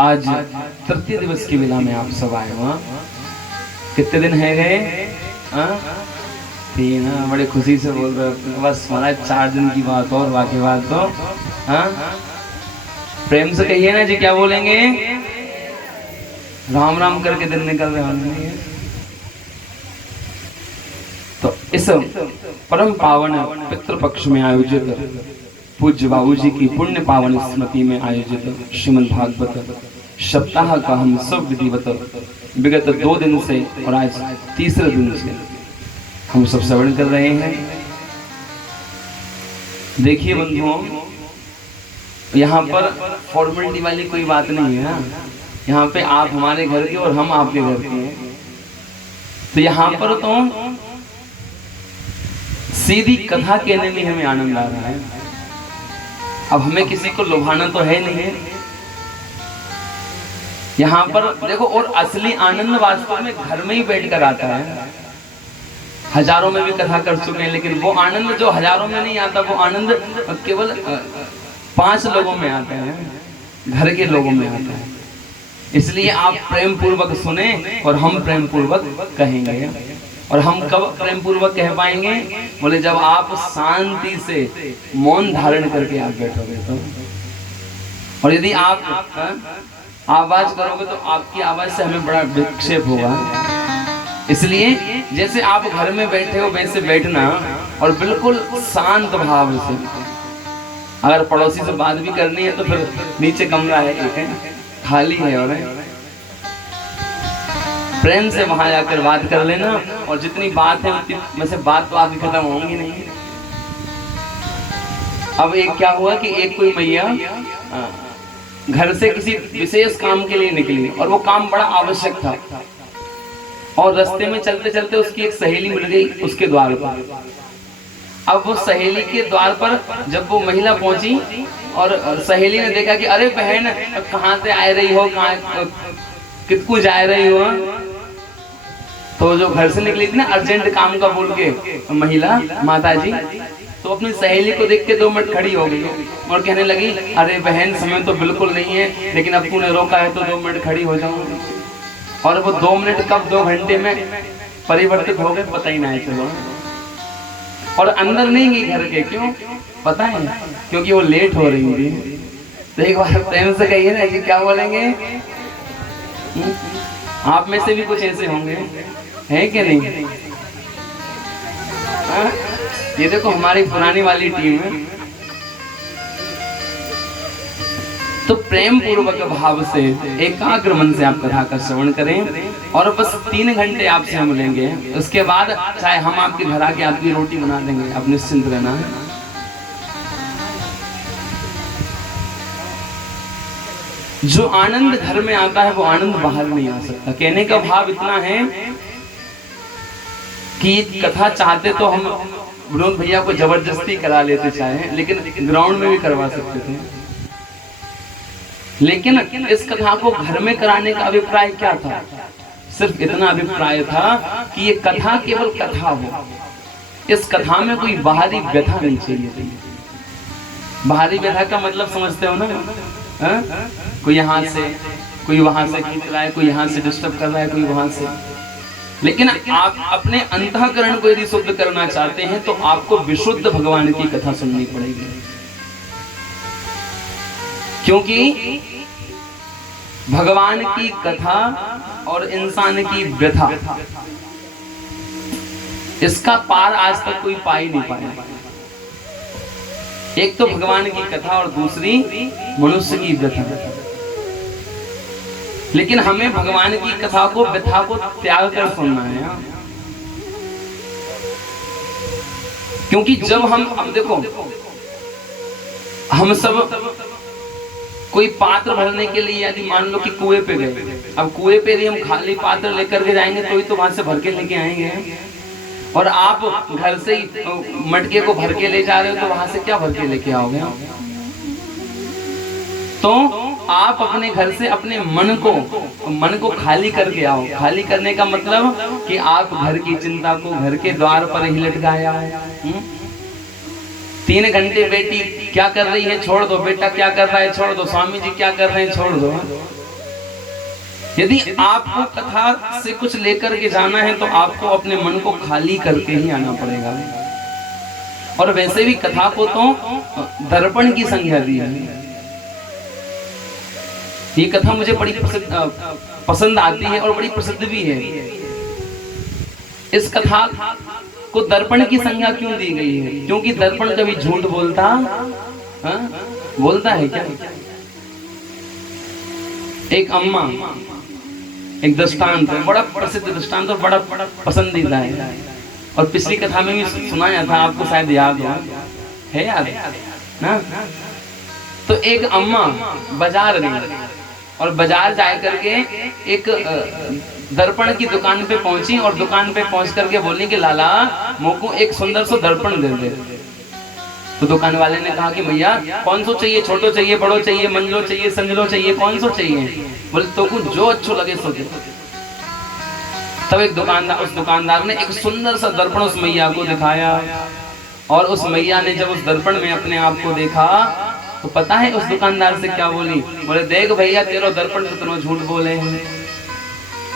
आज तृतीय दिवस की वेला में आप सब आए हो। कितने दिन है गए? 3। बड़े खुशी से बोल रहे हो। बस हमारा 4 दिन की बात और बाकी बात तो प्रेम से कहिए ना जी। क्या बोलेंगे? राम राम करके दिन निकल रहे होंगे। तो इस परम पावन पितृपक्ष में आयोजित पूज्य बाबूजी की पुण्य पावन स्मृति में आयोजित श्रीमद् भागवत सप्ताह का हम सब विधिवत विगत 2 दिन से और आज तीसरे दिन से हम सब श्रवण कर रहे हैं। देखिए बंधुओं, यहाँ पर फॉर्मेलिटी वाली कोई बात नहीं है ना। यहाँ पे आप हमारे घर के और हम आपके घर के हैं। तो यहाँ पर तो सीधी कथा कहने में हमें आनंद आ रहा है। अब हमें किसी को लुभाना तो है नहीं। यहाँ पर देखो, और असली आनंद वास्तव में घर में ही बैठकर आता है। हजारों में भी कथा कर चुके हैं, लेकिन वो आनंद जो हजारों में नहीं आता, वो आनंद केवल 5 लोगों में आता है, घर के लोगों में आता है। इसलिए आप प्रेम पूर्वक सुने और हम प्रेम पूर्वक कहेंगे। और हम कब प्रेम पूर्वक कह पाएंगे? बोले जब आप शांति से मौन धारण करके आप बैठोगे तो। और यदि आप आवाज करोगे तो आपकी आवाज से हमें बड़ा विक्षेप होगा। इसलिए जैसे आप घर में बैठे हो वैसे बैठना, और बिल्कुल शांत भाव से। अगर पड़ोसी से बात भी करनी है तो फिर नीचे कमरा है, एक है खाली है, और प्रेम से वहां जाकर बात कर लेना। और जितनी बात है उतनी वैसे बात तो आपकी खत्म होंगी नहीं। अब एक क्या हुआ कि एक कोई मैया घर से किसी विशेष काम के लिए निकली, और वो काम बड़ा आवश्यक था। और रास्ते में चलते चलते उसकी एक सहेली मिल गई उसके द्वार पर। अब वो सहेली के द्वार पर जब वो महिला पहुंची और सहेली ने देखा कि अरे बहन, कहाँ से आ रही हो, कहाँ कितकू जा रही हो? तो जो घर से निकली थी ना अर्जेंट काम का बोल के महिला माता जी, तो अपनी सहेली को देख के 2 मिनट खड़ी हो गई और कहने लगी, अरे बहन, समय तो बिल्कुल नहीं है, लेकिन अब तूने रोका है तो 2 मिनट खड़ी हो जाऊं। और वो 2 मिनट कब 2 घंटे में परिवर्तित हो गए पता ही नहीं चलो। और अंदर नहीं गई घर के, क्यों पता है? क्योंकि वो लेट हो रही थी। तो एक बार प्रेम से कहिए ना, ये क्या बोलेंगे? आप में से भी कुछ ऐसे होंगे, है कि नहीं? ये देखो हमारी पुरानी वाली टीम है। तो प्रेम पूर्वक भाव से एकाग्र मन से आप कथा का श्रवण करें। और बस 3 घंटे आपसे हम मिलेंगे। उसके बाद चाहे हम आपके घर आके आपकी रोटी बना देंगे, आप निश्चिंत रहना। जो आनंद घर में आता है वो आनंद बाहर नहीं आ सकता। कहने का भाव इतना है कि कथा चाहते तो हम विनोद भैया को जबरदस्ती करा लेते चाहे, लेकिन ग्राउंड में भी करवा सकते थे। लेकिन इस कथा को घर में कराने का अभिप्राय क्या था? सिर्फ इतना अभिप्राय था कि ये कथा केवल कथा हो। इस कथा में कोई बाहरी व्यथा नहीं चाहिए थी। बाहरी व्यथा का मतलब समझते हो ना? कोई यहाँ से, कोई वहां से खींच रहा है, कोई यहाँ से डिस्टर्ब कर रहा है, कोई वहां से। लेकिन आप अपने अंतःकरण को यदि शुद्ध करना चाहते हैं तो आपको विशुद्ध भगवान की कथा सुननी पड़ेगी। क्योंकि भगवान की कथा और इंसान की व्यथा, इसका पार आज तक कोई पा ही नहीं पाया। एक तो भगवान की कथा और दूसरी मनुष्य की व्यथा। लेकिन हमें भगवान की कथा को, व्यथा को त्याग कर सुनना है। क्योंकि जब हम, अब देखो, हम सब कोई पात्र भरने के लिए यदि मान लो कि कुएं पे गए, अब कुएं पे यदि हम खाली पात्र लेकर के जाएंगे तो ही तो वहां से भर के लेके आएंगे। और आप घर से ही मटके को भर के ले जा रहे हो तो वहां से क्या भर के लेके आओगे? तो आप अपने घर से अपने मन को खाली करके आओ। खाली करने का मतलब कि आप घर की चिंता को घर के द्वार पर ही लटकाया है। 3 घंटे बेटी क्या कर रही है छोड़ दो, बेटा क्या कर रहा है छोड़ दो, स्वामी जी क्या कर रहे हैं छोड़ दो। यदि आपको कथा से कुछ लेकर के जाना है तो आपको अपने मन को खाली करके ही आना पड़ेगा। और वैसे भी कथा को तो दर्पण की संज्ञा दी है। ये कथा मुझे बड़ी पसंद आती है और बड़ी प्रसिद्ध भी है। इस कथा को दर्पण की संज्ञा क्यों दी गई है? क्योंकि दर्पण कभी झूठ बोलता है क्या? एक अम्मा, एक दृष्टांत है, बड़ा प्रसिद्ध दृष्टांत और बड़ा पसंदीदा है। और पिछली कथा में भी सुनाया था, आपको शायद याद हो, है याद ना? तो एक अम्मा बाजार गई और बाजार जाए करके एक दर्पण की दुकान पे पहुंची और दुकान पे पहुंच करके बोली कि लाला मुझको एक सुंदर सा दर्पण दे दे। तो दुकान वाले ने कहा कि भैया कौन सो चाहिए, छोटो चाहिए, बड़ो चाहिए, मंजलो चाहिए, संजलो चाहिए, कौन सो चाहिए? बोले तो कुछ जो अच्छो लगे सो दे। तब उस दुकानदार ने एक सुंदर सा दर्पण उस मैया को दिखाया और उस मैया ने जब उस दर्पण में अपने आप को देखा तो पता है उस दुकानदार से क्या बोली? बोले देख भैया तेरा दर्पण तो तुम झूठ बोले हैं।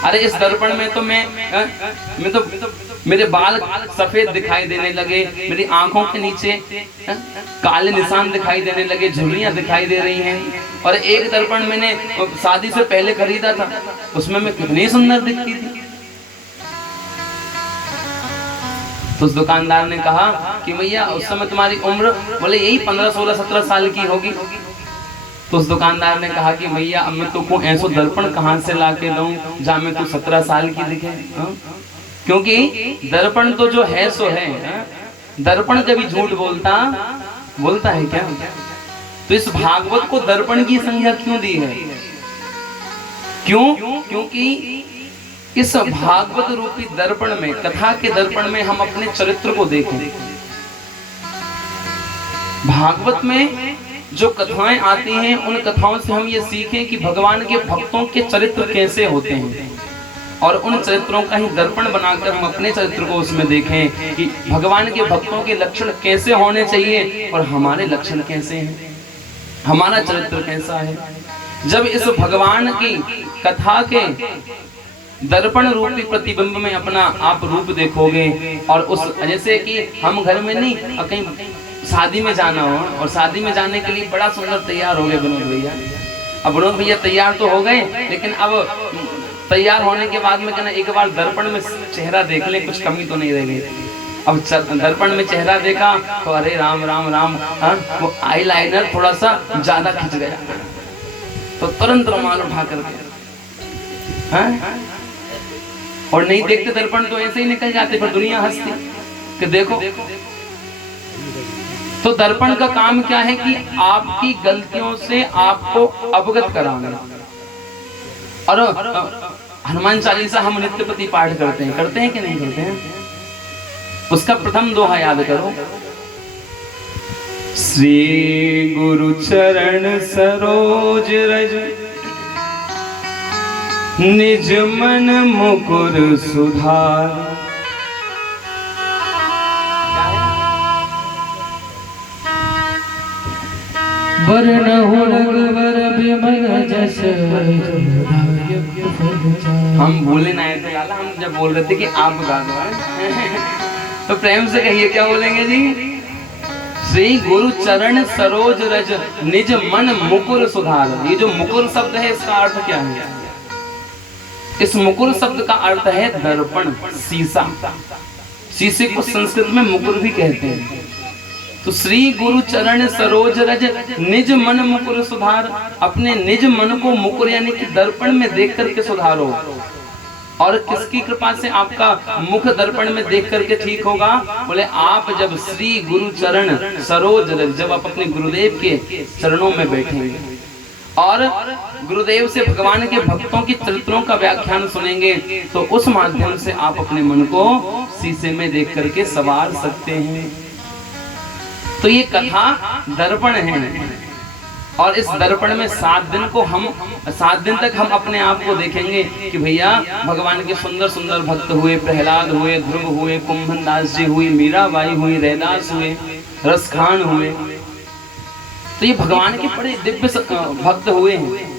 अरे इस दर्पण में तो मैं तो मेरे बाल सफेद दिखाई देने लगे, मेरी आंखों के नीचे काले निशान दिखाई देने लगे, झुर्रियां दिखाई दे रही हैं। और एक दर्पण मैंने शादी से पहले खरीदा था, उसमें मैं कितनी सुंदर दिखती थी। तो उस दुकानदार ने कहा कि भैया उस समय तुम्हारी उम्र, बोले यही 15, 16, 17 साल की होगी। तो उस दुकानदार ने कहा कि भैया अब मैं तुमको ऐसो दर्पण कहाँ से ला के दूं जहाँ में तू 17 साल की दिखे? क्योंकि दर्पण तो जो है सो है, दर्पण कभी झूठ बोलता है क्या? तो इस भागवत को दर्पण की संज्ञा क्यों दी है? क्योंकि इस भागवत रूपी दर्पण में, कथा के दर्पण में हम अपने चरित्र को देखें। भागवत में जो कथाएं आती हैं उन कथाओं से हम ये सीखें कि भगवान के भक्तों के चरित्र कैसे होते हैं और उन चरित्रों का ही दर्पण बनाकर हम अपने चरित्र को उसमें देखें कि भगवान के भक्तों के लक्षण कैसे होने चाहिए और हमारे लक्षण कैसे हैं, हमारा चरित्र कैसा है। जब इस भगवान की कथा के दर्पण रूपी प्रतिबिंब में अपना आप रूप देखोगे और उस जैसे कि हम घर में नहीं कहीं शादी में जाना हो और शादी में जाने के लिए बड़ा सुंदर तैयार हो गए विनोद भैया। अब विनोद भैया तैयार तो हो गए, लेकिन अब तैयार होने के बाद में कहना एक बार दर्पण में चेहरा देख ले, कुछ कमी तो नहीं रह गई। अब दर्पण में चेहरा देखा तो अरे राम राम राम, वो आई लाइनर थोड़ा सा ज्यादा खिंच गया तो तुरंत रुमाल उठा करके, और नहीं देखते दर्पण तो ऐसे ही निकल जाते, फिर दुनिया हंसती कि देखो। तो दर्पण का काम क्या है कि आपकी गलतियों से आपको अवगत कराना। और हनुमान चालीसा हम नित्यपति पाठ करते हैं कि नहीं करते हैं? उसका प्रथम दोहा याद करो, श्री गुरु चरण सरोज रज निज मन मुकुर सुधार। वरनहु रघुवर बिमल जस। हम बोले ना थे लाला, हम जब बोल रहे थे कि आप गा दो तो प्रेम से कहिए, क्या बोलेंगे जी? श्री गुरु चरण सरोज रज निज मन मुकुर सुधार। ये जो मुकुर शब्द है इसका अर्थ क्या है? इस मुकुर शब्द का अर्थ है दर्पण, शीशा। शीशे को संस्कृत में मुकुर भी कहते हैं। तो श्री गुरु चरण सरोज रज निज मन मुकुर सुधार। अपने निज मन को मुकुर यानी कि दर्पण में देख करके सुधारो। और किसकी कृपा से आपका मुख दर्पण में देख करके ठीक होगा? बोले आप जब श्री गुरु चरण सरोज रज, जब आप अपने गुरुदेव के चरणों में बैठेंगे और गुरुदेव से भगवान के भक्तों की चरित्रों का व्याख्यान सुनेंगे, तो उस माध्यम से आप अपने मन को शीशे में देख करके संवार सकते हैं। तो ये कथा दर्पण है और इस दर्पण में 7 दिन तक हम अपने आप को देखेंगे कि भैया भगवान के सुंदर सुंदर भक्त हुए, प्रहलाद हुए, ध्रुव हुए, कुंभन दास जी हुई, मीराबाई हुई, रैदास हुए, रसखान हुए। तो ये भगवान के बड़े दिव्य भक्त हुए हैं।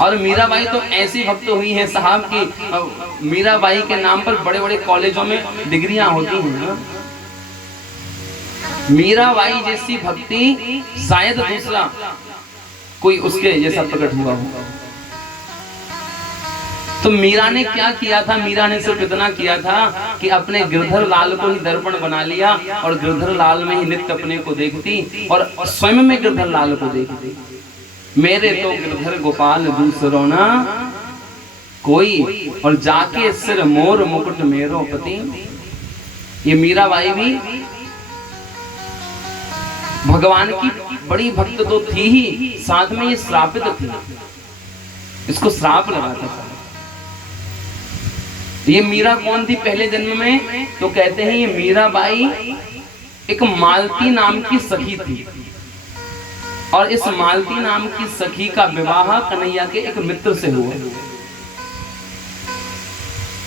और मीराबाई तो ऐसी भक्त हुई है साहब की मीराबाई के नाम पर बड़े बड़े कॉलेजों में डिग्रियां होती हैं। मीराबाई जैसी भक्ति शायद दूसरा कोई उसके जैसा प्रकट हुआ हो। तो मीरा ने क्या किया था? मीरा ने सिर्फ इतना किया था कि अपने गिरधर लाल को ही दर्पण बना लिया और गिरधर लाल में ही नित्य अपने को देखती और स्वयं में गिरधर लाल को देखती। मेरे तो गिरधर गोपाल दूसरो ना कोई, और जाके सिर मोर मुकुट मेरो पति। ये मीराबाई भी भगवान की बड़ी भक्त तो थी ही, साथ में ये श्रापित थी, इसको श्राप लगा था। ये मीरा कौन थी पहले जन्म में? तो कहते हैं ये मीराबाई एक मालती नाम की सखी थी, और इस मालती नाम की सखी का विवाह कन्हैया के एक मित्र से हुआ।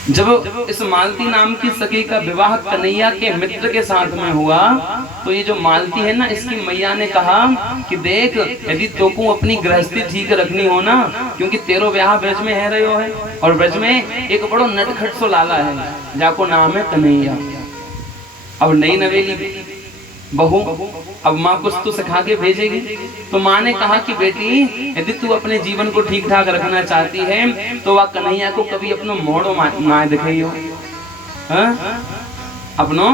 जब इस मालती नाम की सखी का विवाह कन्हैया के मित्र के साथ में हुआ, तो ये जो मालती है ना, इसकी मैया ने कहा कि देख, यदि तोको अपनी गृहस्थी ठीक रखनी हो ना, क्योंकि तेरो ब्याह ब्रज में है रहो है, और ब्रज में एक बड़ो नटखट सो लाला है, जाको नाम है कन्हैया। अब नई नवेली बहू, अब माँ कुछ तो सिखा के भेजेगी। तो माँ ने कहा कि बेटी, यदि तू अपने जीवन को ठीक ठाक रखना चाहती है तो वह कन्हैया को कभी अपनो मोड़ो ना दिखाइयो, अपनो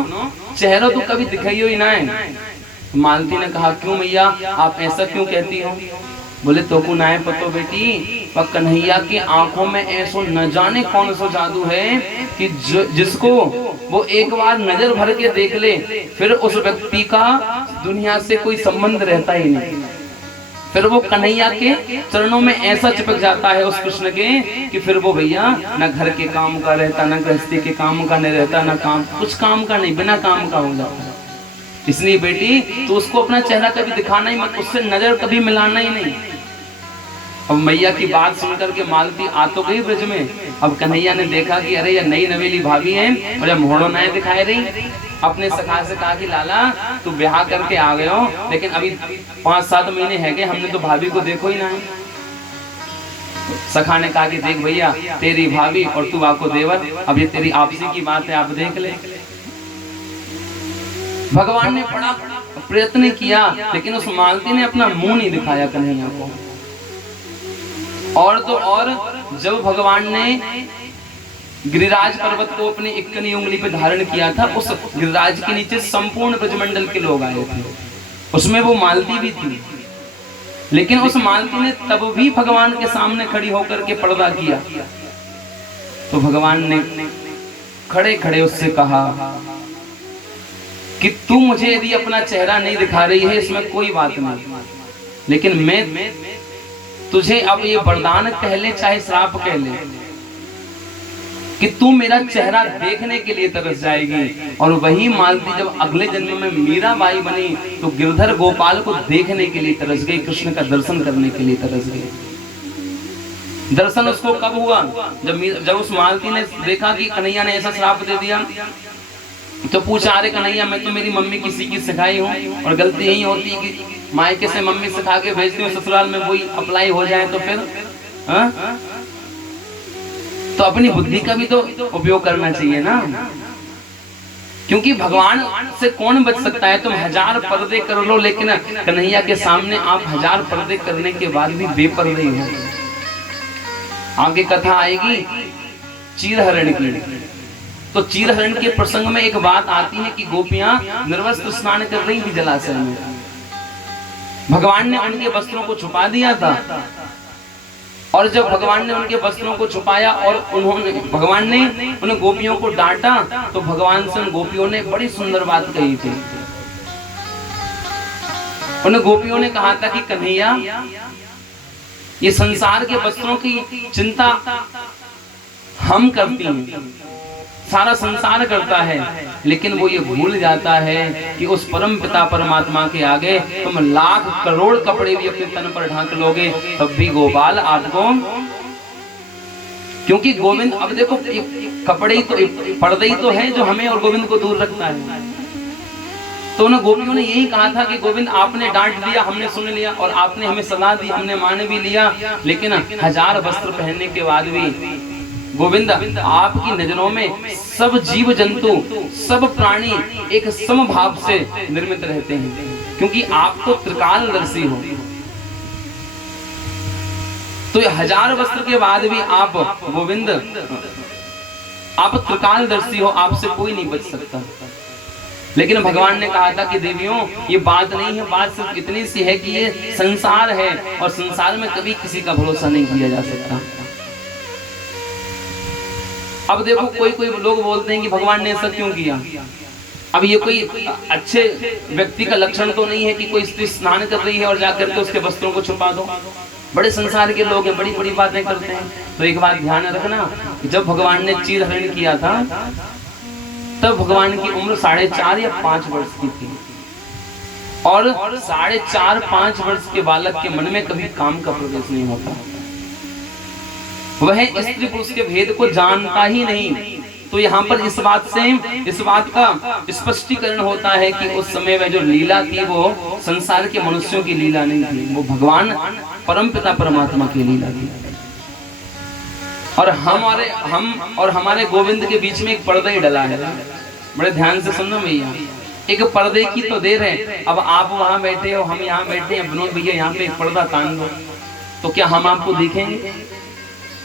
चेहरा तो कभी दिखाइयो ही ना है। मालती ने कहा क्यों मैया, आप ऐसा क्यों कहती हो? बोले तो को ना है पतो बेटी, पर कन्हैया की आंखों में ऐसो न जाने कौन सा जादू है कि जिसको वो एक बार नजर भर के देख ले, फिर उस व्यक्ति का दुनिया से कोई संबंध रहता ही नहीं। फिर वो कन्हैया के चरणों में ऐसा चिपक जाता है उस कृष्ण के कि फिर वो भैया न घर के काम का रहता, न गृहस्थी के काम का नहीं रहता, न काम कुछ काम का नहीं, बिना काम का हो जाता है। इसलिए बेटी तो उसको अपना चेहरा कभी दिखाना ही मत, उससे नजर कभी मिलाना ही नहीं। अब मैया की बात सुनकर के मालती आ तो गई ब्रज में। अब कन्हैया ने देखा कि अरे ये नई नवेली भाभी है और ये मोहड़ो नए दिखाई रही। अपने सखा से कहा कि लाला तू ब्याह करके आ गए हो, लेकिन अभी 5-7 महीने है गए, हमने तो भाभी को देखो ही ना है। सखा ने कहा कि देख भैया, तेरी भाभी और तू आपको देवर, अब ये तेरी आपसी की बात है, आप देख ले। भगवान ने बड़ा प्रयत्न किया, लेकिन उस मालती ने अपना मुंह नहीं दिखाया कन्हैया को। और तो और जब भगवान ने गिरिराज पर्वत को अपनी इक्कनी उंगली पे धारण किया था, उस गिरिराज के नीचे संपूर्ण ब्रजमंडल के लोग आए थे, उसमें वो मालती भी थी। लेकिन उस मालती ने तब भी भगवान के सामने खड़ी होकर के पर्दा किया। तो भगवान ने खड़े खड़े उससे कहा कि तू मुझे यदि अपना चेहरा नहीं दिखा रही है इसमें कोई बात नहीं, लेकिन मैं तुझे अब ये वरदान कह ले चाहे श्राप कह ले कि तू मेरा चेहरा देखने के लिए तरस जाएगी। और वही मालती जब अगले जन्म में मीराबाई बनी तो गिरधर गोपाल को देखने के लिए तरस गई, कृष्ण का दर्शन करने के लिए तरस गई। दर्शन उसको कब हुआ? जब उस मालती ने देखा कि कन्हैया ने ऐसा श्राप दे दिया, तो पूछा अरे कन्हैया, मैं तो मेरी मम्मी किसी की सिखाई हूँ, और गलती यही होती है कि मायके से मम्मी सिखा के भेजती हूँ, ससुराल में वही अप्लाई हो जाए तो फिर तो अपनी बुद्धि का भी तो उपयोग करना चाहिए ना। क्योंकि भगवान से कौन बच सकता है? तुम 1000 पर्दे कर लो, लेकिन कन्हैया के सामने आप 1000 पर्दे करने के बाद भी बेपर्दे हो। आगे कथा आएगी चीरहरण की। तो चीरहरण के प्रसंग में एक बात आती है कि गोपियां निर्वस्त्र स्नान कर रही थी जलाशय में। भगवान ने उनके वस्त्रों को छुपा दिया था, और जब भगवान ने उनके वस्त्रों को छुपाया और भगवान ने उन गोपियों को डांटा, तो भगवान से उन गोपियों ने बड़ी सुंदर बात कही थी। उन गोपियों ने कहा था कि कन्हैया, ये संसार के वस्त्रों की चिंता हम करती हैं, सारा संसार करता है, लेकिन वो ये भूल जाता है कि उस परम पिता परमात्मा के आगे तुम लाख करोड़ कपड़े भी अपने तन पर ढांक लोगे तब भी गोपाल आपको, क्योंकि गोविंद, अब देखो कपड़े ही तो, पर्दे ही तो है जो हमें और गोविंद को दूर रखता है। तो तो उन गोपियों ने यही कहा था कि गोविंद आपने डांट दिया, हमने सुन लिया, और आपने हमें सलाह दी, हमने मान भी लिया, लेकिन 1000 वस्त्र पहनने के बाद भी गोविंद आपकी नजरों में सब जीव जंतु, सब प्राणी एक समभाव से निर्मित रहते हैं, क्योंकि आप तो त्रिकालदर्शी हो। तो 1000 वस्त्र के बाद भी आप गोविंद, आप त्रिकालदर्शी हो, आपसे कोई नहीं बच सकता। लेकिन भगवान ने कहा था कि देवियों, ये बात नहीं है, बात सिर्फ इतनी सी है कि ये संसार है और संसार में कभी किसी का भरोसा नहीं किया जा सकता। अब देखो, कोई कोई लोग बोलते हैं कि भगवान ने ऐसा क्यों किया। अब ये कोई अच्छे व्यक्ति का लक्षण तो नहीं है कि कोई स्त्री स्नान कर रही है और जाकर के उसके वस्त्रों को छुपा दो। बड़े संसार के लोग हैं, बड़ी बड़ी बातें करते हैं। तो एक बात ध्यान रखना, जब भगवान ने चीर हरण किया था तब भगवान की उम्र 4.5 या 5 वर्ष की थी, और 4.5-5 वर्ष के बालक के मन में कभी काम का प्रवेश नहीं होता। वह स्त्री पुरुष के भेद को जानता ही नहीं। तो यहाँ पर इस बात का स्पष्टीकरण होता है कि उस समय वह जो लीला थी वो संसार के मनुष्यों की लीला नहीं थी, वो भगवान परमपिता परमात्मा की लीला थी। और हमारे गोविंद के बीच में एक पर्दा ही डला है। बड़े ध्यान से सुनना भैया, एक पर्दे की तो देर है। अब आप वहां बैठे हो, हम यहाँ बैठे हैं, विनोद भैया यहाँ पे एक पर्दा तान दो, तो क्या हम आपको दिखेंगे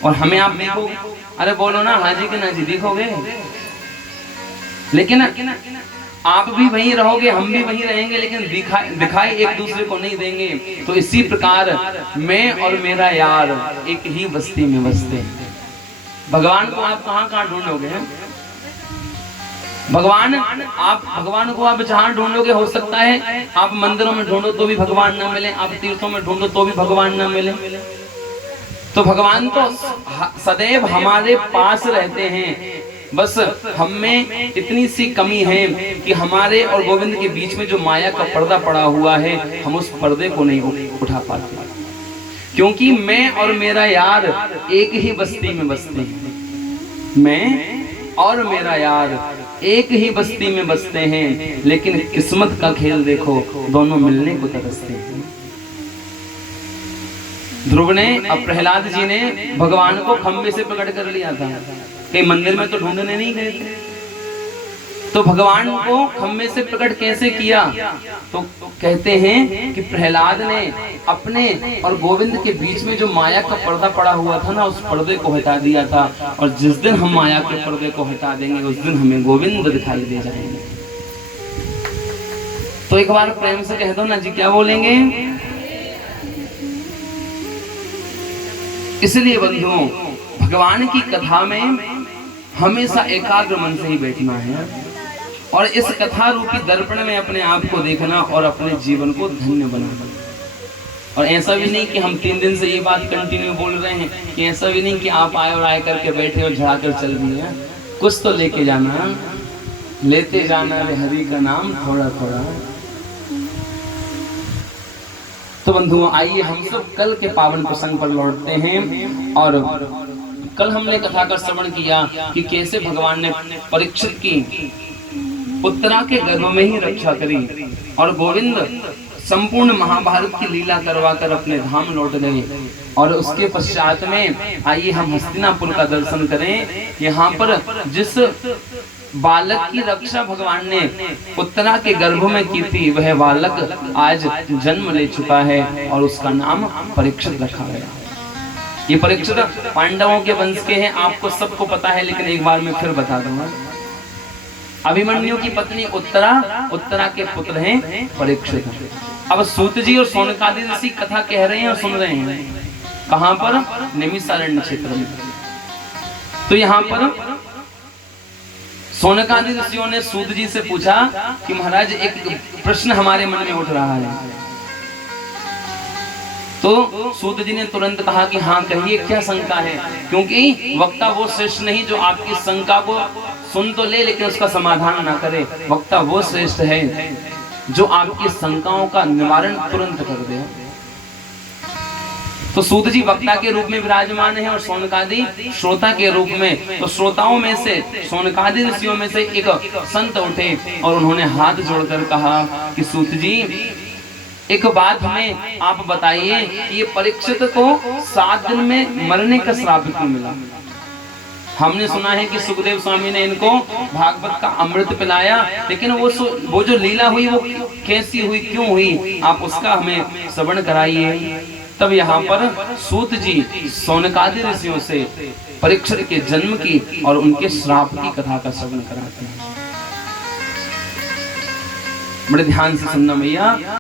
और हमें आप देखोगे? अरे बोलो ना, हाँ जी कि ना जी, दिखोगे। लेकिन आप भी वहीं रहोगे, हम भी वहीं रहेंगे, लेकिन दिखाई एक दूसरे को नहीं देंगे। तो इसी प्रकार मैं और मेरा यार एक ही बस्ती में बसते हैं। भगवान को आप कहाँ ढूंढोगे? भगवान को आप जहाँ ढूंढोगे, हो सकता है आप मंदिरों में ढूंढो तो भी भगवान ना मिले, आप तीर्थों में ढूंढो तो भी भगवान ना मिले। तो भगवान तो सदैव हमारे पास रहते हैं, बस हम में इतनी सी कमी है कि हमारे और गोविंद के बीच में जो माया का पर्दा पड़ा हुआ है, हम उस पर्दे को नहीं उठा पाते, क्योंकि मैं और मेरा यार एक ही बस्ती में बसते हैं। मैं और मेरा यार एक ही बस्ती में बसते हैं, लेकिन किस्मत का खेल देखो, दोनों मिलने को तरसते हैं। ध्रुव ने, अब प्रहलाद जी ने भगवान को खंबे से पकड़ कर लिया था, कहीं मंदिर में तो ढूंढने नहीं गए थे। तो भगवान को खंबे से प्रकट कैसे किया? तो कहते हैं कि प्रहलाद ने अपने और गोविंद के बीच में जो माया का पर्दा पड़ा हुआ था ना, उस पर्दे को हटा दिया था। और जिस दिन हम माया के पर्दे को हटा देंगे, उस दिन हमें गोविंद दिखाई दे जाएंगे। तो एक बार प्रेम से कह दो ना जी, क्या बोलेंगे? इसलिए बंधुओं, भगवान की कथा में हमेशा एकाग्र मन से ही बैठना है और इस कथा रूपी दर्पण में अपने आप को देखना और अपने जीवन को धन्य बनाना। और ऐसा भी नहीं कि हम 3 दिन से ये बात कंटिन्यू बोल रहे हैं, कि ऐसा भी नहीं कि आप आए और आए करके बैठे और झड़ा कर चल दिए। कुछ तो लेके जाना, लेते जाना रे हरि का नाम थोड़ा थोड़ा। तो बंधुओं, आइए हम सब कल के पावन प्रसंग पर लौटते हैं। और कल हमने कथा का श्रवण किया कि कैसे भगवान ने परीक्षित की उत्तरा के गर्भ में ही रक्षा करी और गोविंद संपूर्ण महाभारत की लीला करवा कर अपने धाम लौट गए। और उसके पश्चात में आइए हम हस्तिनापुर का दर्शन करें। यहाँ पर जिस बालक की रक्षा भगवान ने उत्तरा के गर्भ में की थी, वह बालक आज जन्म ले चुका है और उसका नाम परीक्षित रखा गया। ये परीक्षित पांडवों के वंश के हैं, आपको सबको पता है, लेकिन एक बार मैं फिर बता दूंगा। अभिमन्यु की पत्नी उत्तरा के पुत्र हैं परीक्षित। अब सूत जी और सौनकादि ऋषि कथा कह रहे हैं और सुन रहे हैं, कहां पर? नैमिषारण्य क्षेत्र में। तो यहाँ पर सौनकादि ऋषियों ने सूत जी से पूछा कि महाराज, एक प्रश्न हमारे मन में उठ रहा है। तो सूत जी ने तुरंत कहा कि हाँ कहिए, क्या शंका है? क्योंकि वक्ता वो श्रेष्ठ नहीं जो आपकी शंका को सुन तो ले लेकिन उसका समाधान ना करे। वक्ता वो श्रेष्ठ है जो आपकी शंकाओं का निवारण तुरंत कर दे। तो सूत जी वक्ता के रूप में विराजमान है और शौनकादि श्रोता के रूप में। तो श्रोताओं में से, शौनकादि ऋषियों में से एक संत उठे और उन्होंने हाथ जोड़कर कहा कि सूत जी, एक बात हमें आप बताइए कि ये परीक्षित को 7 दिन में मरने का श्राप क्यों मिला? हमने सुना है कि सुखदेव स्वामी ने इनको भागवत का अमृत पिलाया, लेकिन वो जो लीला हुई वो कैसी हुई, क्यों हुई, आप उसका हमें श्रवण कराइए। तब यहाँ पर सूत जी शौनकादि ऋषियों से परीक्षित के जन्म की और उनके श्राप की कथा का श्रवण कराते हैं। बड़े ध्यान से सुनना भैया।